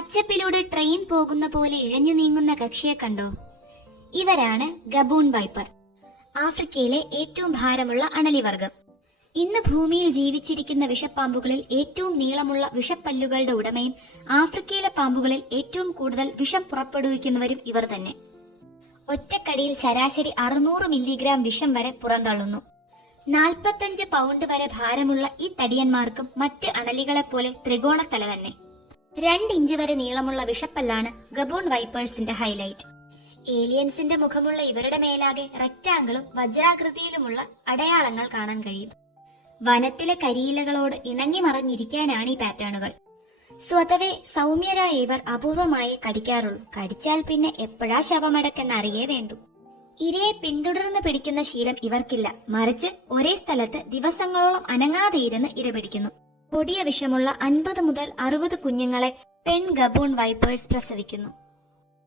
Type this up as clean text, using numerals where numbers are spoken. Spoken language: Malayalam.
പച്ചപ്പിലൂടെ ട്രെയിൻ പോകുന്ന പോലെ ഇഴഞ്ഞു നീങ്ങുന്ന കക്ഷിയെ കണ്ടോ? ഇവരാണ് ഗബൂൺ വൈപ്പർ, ആഫ്രിക്കയിലെ ഏറ്റവും ഭാരമുള്ള അണലിവർഗം. ഇന്ന് ഭൂമിയിൽ ജീവിച്ചിരിക്കുന്ന വിഷപ്പാമ്പുകളിൽ ഏറ്റവും നീളമുള്ള വിഷപ്പല്ലുകളുടെ ഉടമയും ആഫ്രിക്കയിലെ പാമ്പുകളിൽ ഏറ്റവും കൂടുതൽ വിഷം പുറപ്പെടുവിക്കുന്നവരും ഇവർ തന്നെ. ഒറ്റക്കടിയിൽ ശരാശരി 600 മില്ലിഗ്രാം വിഷം വരെ പുറന്തള്ളുന്നു. 45 പൗണ്ട് വരെ ഭാരമുള്ള ഈ തടിയന്മാർക്കും മറ്റ് അണലികളെപ്പോലെ ത്രികോണത്തല തന്നെ. 2 ഇഞ്ച് വരെ നീളമുള്ള വിഷപ്പല്ലാണ് ഗബൂൺ വൈപ്പേഴ്സിന്റെ ഹൈലൈറ്റ്. ഏലിയൻസിന്റെ മുഖമുള്ള ഇവരുടെ മേലാകെ റെക്ടാങ്കിളും വജ്രാകൃതിയിലുമുള്ള അടയാളങ്ങൾ കാണാൻ കഴിയും. വനത്തിലെ കരിയിലകളോട് ഇണങ്ങി മറഞ്ഞിരിക്കാനാണ് ഈ പാറ്റേണുകൾ. സ്വതവേ സൗമ്യരായ ഇവർ അപൂർവമായി കടിക്കാറുള്ളൂ. കടിച്ചാൽ പിന്നെ എപ്പോഴാ ശവമടക്കെന്നറിയേ വേണ്ടു. ഇരയെ പിന്തുടർന്ന് പിടിക്കുന്ന ശീലം ഇവർക്കില്ല. മറിച്ച് ഒരേ സ്ഥലത്ത് ദിവസങ്ങളോളം അനങ്ങാതെ ഇരുന്ന് ഇര പിടിക്കുന്നു. കൊടിയ വിഷമുള്ള 50 മുതൽ 60 കുഞ്ഞുങ്ങളെ പെൺ ഗബൂൺ വൈപ്പേഴ്സ് പ്രസവിക്കുന്നു.